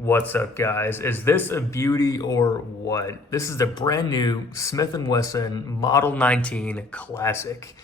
What's up, guys? Is this a beauty or what? This is the brand new Smith Wesson Model 19 Classic.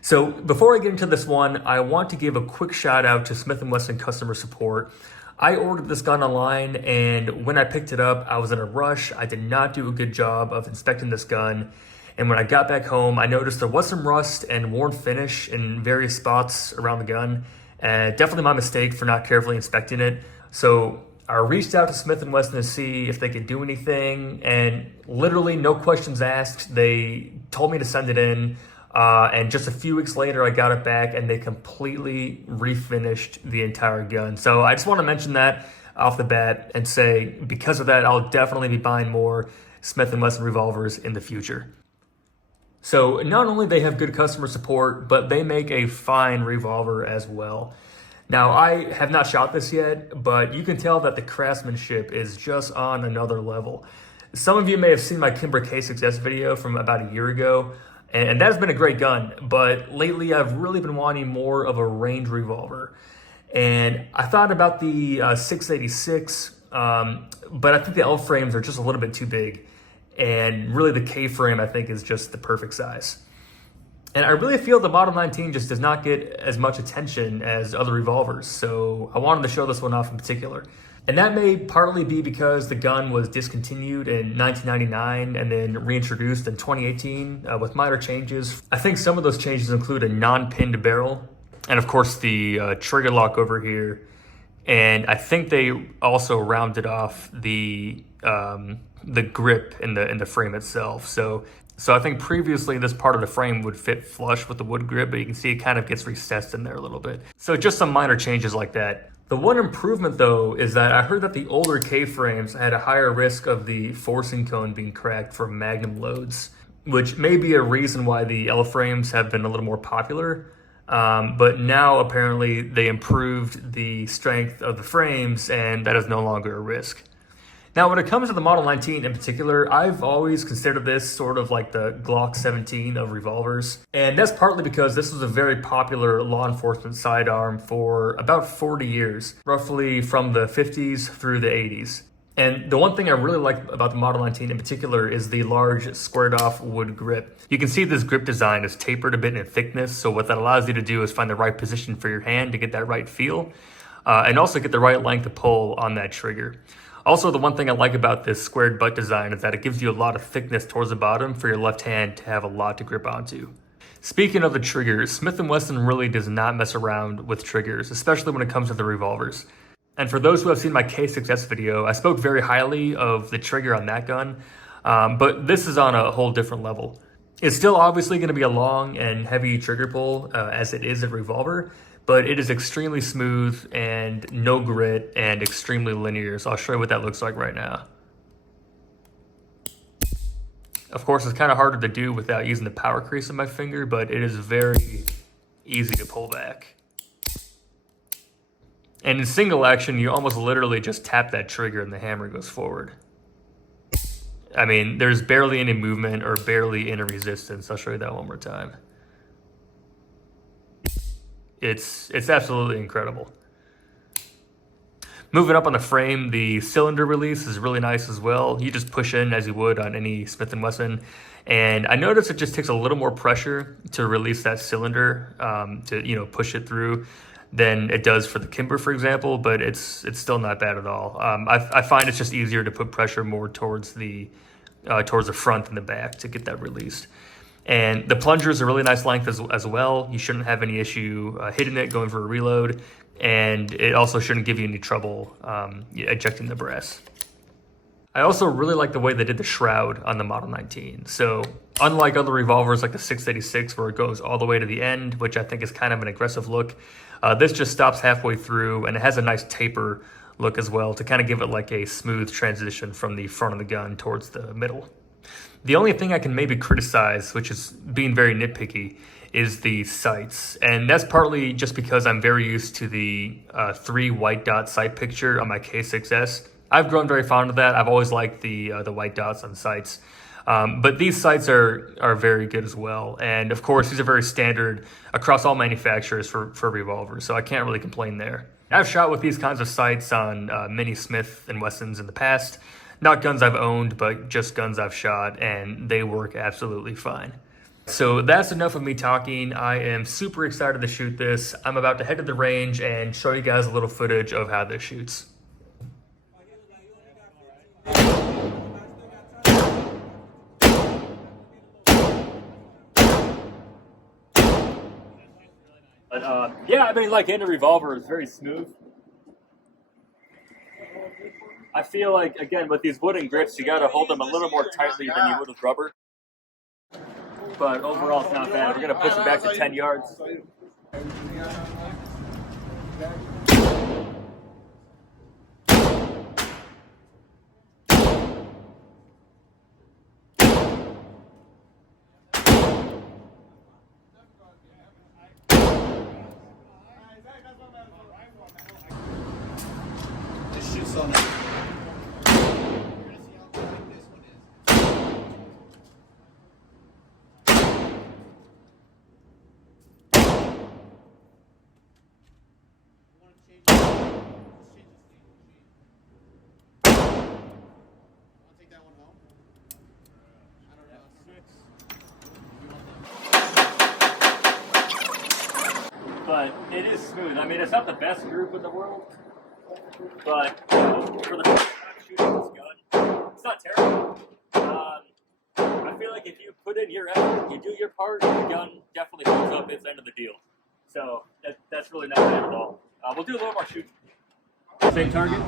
So before I get into this one, I want to give a quick shout out to Smith Wesson customer support. I ordered this gun online, and when I picked it up, I was in a rush. I did not do a good job of inspecting this gun. And when I got back home, I noticed there was some rust and worn finish in various spots around the gun. Definitely my mistake for not carefully inspecting it. So I reached out to Smith & Wesson to see if they could do anything, and literally no questions asked. They told me to send it in, and just a few weeks later, I got it back, and they completely refinished the entire gun. So I just want to mention that off the bat and say, because of that, I'll definitely be buying more Smith & Wesson revolvers in the future. So not only they have good customer support, but they make a fine revolver as well. Now, I have not shot this yet, but you can tell that the craftsmanship is just on another level. Some of you may have seen my Kimber K6S video from about a year ago, and that's been a great gun, but lately I've really been wanting more of a range revolver. And I thought about the 686, but I think the L frames are just a little bit too big. And really the K frame, I think, is just the perfect size. And I really feel the Model 19 just does not get as much attention as other revolvers, so I wanted to show this one off in particular. And that may partly be because the gun was discontinued in 1999 and then reintroduced in 2018 with minor changes. I think some of those changes include a non-pinned barrel, and of course the trigger lock over here. And I think they also rounded off the grip in the frame itself. So I think previously this part of the frame would fit flush with the wood grip, but you can see it kind of gets recessed in there a little bit. So just some minor changes like that. The one improvement though is that I heard that the older K-frames had a higher risk of the forcing cone being cracked from magnum loads, which may be a reason why the L frames have been a little more popular. But now apparently they improved the strength of the frames, and that is no longer a risk. Now, when it comes to the Model 19 in particular, I've always considered this sort of like the Glock 17 of revolvers. And that's partly because this was a very popular law enforcement sidearm for about 40 years, roughly from the 50s through the 80s. And the one thing I really like about the Model 19 in particular is the large squared off wood grip. You can see this grip design is tapered a bit in thickness, so what that allows you to do is find the right position for your hand to get that right feel, and also get the right length of pull on that trigger. Also, the one thing I like about this squared butt design is that it gives you a lot of thickness towards the bottom for your left hand to have a lot to grip onto. Speaking of the triggers, Smith & Wesson really does not mess around with triggers, especially when it comes to the revolvers. And for those who have seen my K6S video, I spoke very highly of the trigger on that gun, but this is on a whole different level. It's still obviously going to be a long and heavy trigger pull, as it is a revolver, but it is extremely smooth and no grit and extremely linear. So I'll show you what that looks like right now. Of course, it's kind of harder to do without using the power crease of my finger, but it is very easy to pull back. And in single action, you almost literally just tap that trigger and the hammer goes forward. I mean, there's barely any movement or barely any resistance. I'll show you that one more time. It's absolutely incredible. Moving up on the frame, the cylinder release is really nice as well. You just push in as you would on any Smith & Wesson. And I noticed it just takes a little more pressure to release that cylinder, to push it through, than it does for the Kimber, for example, but it's still not bad at all. I find it's just easier to put pressure more towards the front and the back to get that released. And the plunger is a really nice length as well. You shouldn't have any issue hitting it, going for a reload, and it also shouldn't give you any trouble ejecting the brass. I also really like the way they did the shroud on the Model 19. So unlike other revolvers like the 686 where it goes all the way to the end, which I think is kind of an aggressive look, this just stops halfway through, and it has a nice taper look as well to kind of give it like a smooth transition from the front of the gun towards the middle. The only thing I can maybe criticize, which is being very nitpicky, is the sights. And that's partly just because I'm very used to the 3 white dot sight picture on my K6S. I've grown very fond of that. I've always liked the white dots on sights. But these sights are very good as well. And of course, these are very standard across all manufacturers for revolvers, so I can't really complain there. I've shot with these kinds of sights on mini Smith and Wessons in the past. Not guns I've owned, but just guns I've shot, and they work absolutely fine. So that's enough of me talking. I am super excited to shoot this. I'm about to head to the range and show you guys a little footage of how this shoots. But yeah, I mean, like, in a revolver is very smooth. I feel like, again, with these wooden grips, you got to hold them a little more tightly than you would with rubber. But overall, it's not bad. We're going to push it back to 10 yards. Just shoots on it. But it is smooth. I mean, it's not the best group in the world, but for the first time shooting this gun, it's not terrible. I feel like if you put in your effort, you do your part, the gun definitely holds up its end of the deal. So that's really not bad at all. We'll do a little more shooting. Same target.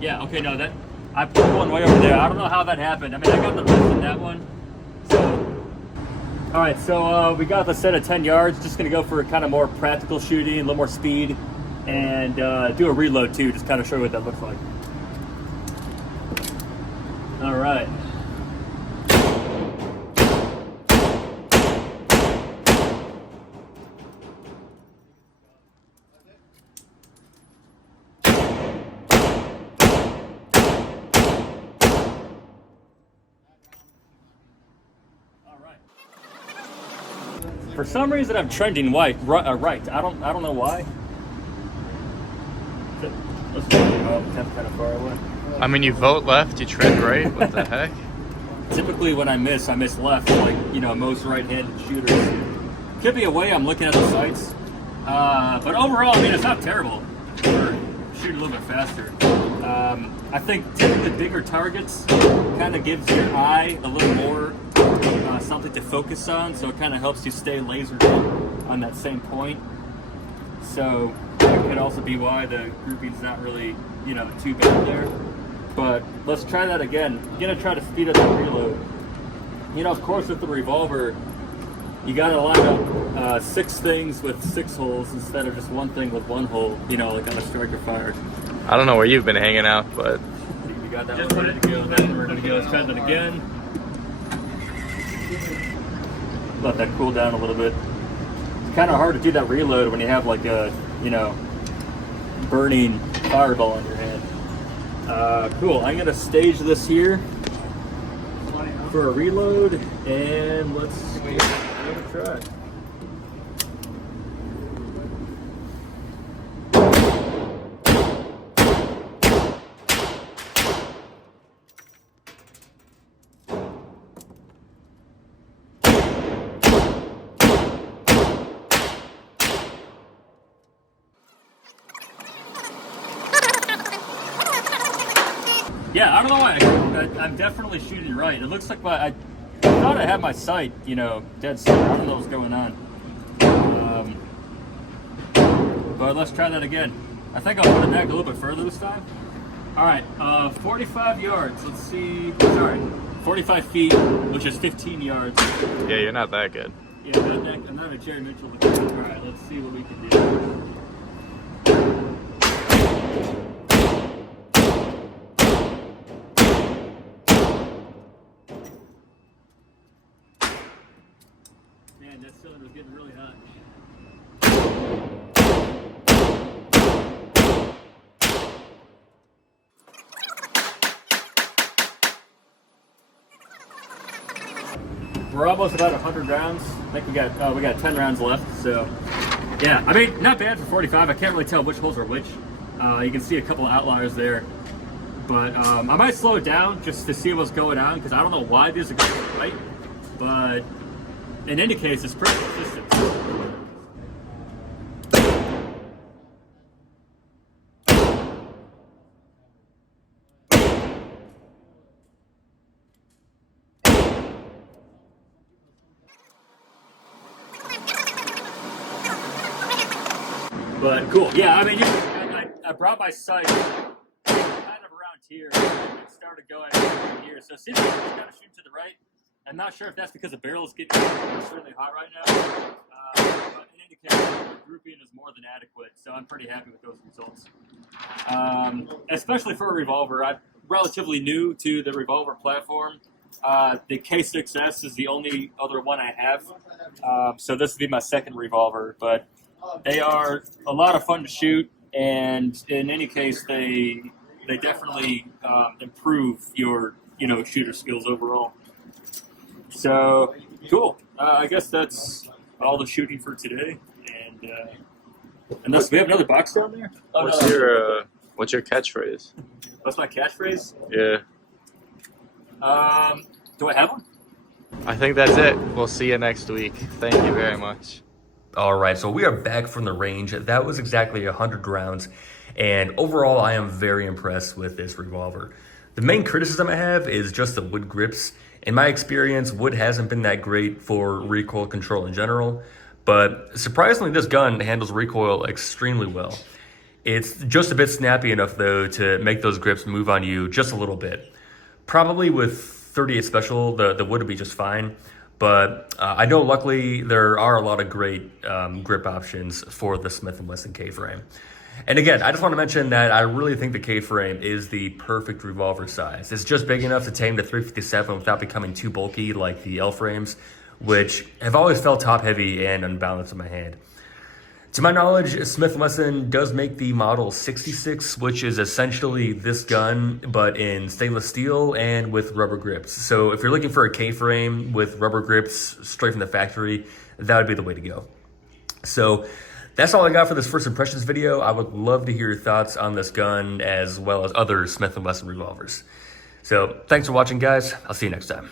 Yeah, okay, no, that I put one way over there. I don't know how that happened. I mean, I got the lift in that one. So, all right, so we got the set at 10 yards. Just gonna go for kind of more practical shooting, a little more speed, and do a reload too, just kind of show you what that looks like. All right. For some reason, I'm trending right. I don't know why. Let's go. Oh, that's kind of far away. I mean, you vote left, you trend right. What the heck? Typically, when I miss left, like, you know, most right-handed shooters. Could be a way I'm looking at the sights, but overall, I mean, it's not terrible. Or shoot a little bit faster. I think typically bigger targets kind of gives your eye a little more something to focus on, so it kind of helps you stay laser on that same point. So that could also be why the grouping's not really, you know, too bad there. But let's try that again. I'm gonna try to speed up the reload. You know, of course, with the revolver, you gotta line up 6 things with 6 holes instead of just one thing with 1 hole, you know, like on a striker fire. I don't know where you've been hanging out, but You got that one ready to go. Then we're gonna go. Let's try that again. Let that cool down a little bit. It's kind of hard to do that reload when you have like a, you know, burning fireball in your hand. Cool. I'm gonna stage this here for a reload, and let's give it a try. Yeah, I don't know why. I'm definitely shooting right. It looks like I thought I had my sight, you know, dead center. I don't know what's going on. But let's try that again. I think I'll put it back a little bit further this time. All right, 45 yards. Let's see. Sorry, 45 feet, which is 15 yards. yeah, you're not that good. Yeah, I'm not a Jerry Mitchell. All right, let's see what we can do. Man, that cylinder's getting really hot. we're almost about 100 rounds. I think we got 10 rounds left. So yeah, I mean, not bad for 45. I can't really tell which holes are which. You can see a couple of outliers there. But I might slow it down just to see what's going on, because I don't know why these are going right. But in any case, it's pretty consistent. But cool, yeah. I mean, I brought my sight kind of around here and started going here. So it seems like it's kind of shooting to the right. I'm not sure if that's because the barrel is getting extremely hot right now. But in any case, the grouping is more than adequate, so I'm pretty happy with those results. Especially for a revolver, I'm relatively new to the revolver platform. The K6S is the only other one I have, so this will be my second revolver. But they are a lot of fun to shoot, and in any case, they definitely improve your shooter skills overall. So cool. I guess that's all the shooting for today. And unless we have another box down there. What's your catchphrase? What's my catchphrase? Yeah. Do I have one? I think that's it. We'll see you next week. Thank you very much. All right, so we are back from the range. That was exactly 100 rounds, and overall, I am very impressed with this revolver. The main criticism I have is just the wood grips. In my experience, wood hasn't been that great for recoil control in general, but surprisingly, this gun handles recoil extremely well. It's just a bit snappy enough, though, to make those grips move on you just a little bit. Probably with 38 Special, the wood would be just fine. But I know luckily there are a lot of great grip options for the Smith Wesson K-frame. And again, I just want to mention that I really think the K-frame is the perfect revolver size. It's just big enough to tame the 357 without becoming too bulky like the L-frames, which have always felt top-heavy and unbalanced in my hand. To my knowledge, Smith Wesson does make the Model 66, which is essentially this gun, but in stainless steel and with rubber grips. So if you're looking for a K-frame with rubber grips straight from the factory, that would be the way to go. So that's all I got for this first impressions video. I would love to hear your thoughts on this gun as well as other Smith & Wesson revolvers. So thanks for watching, guys. I'll see you next time.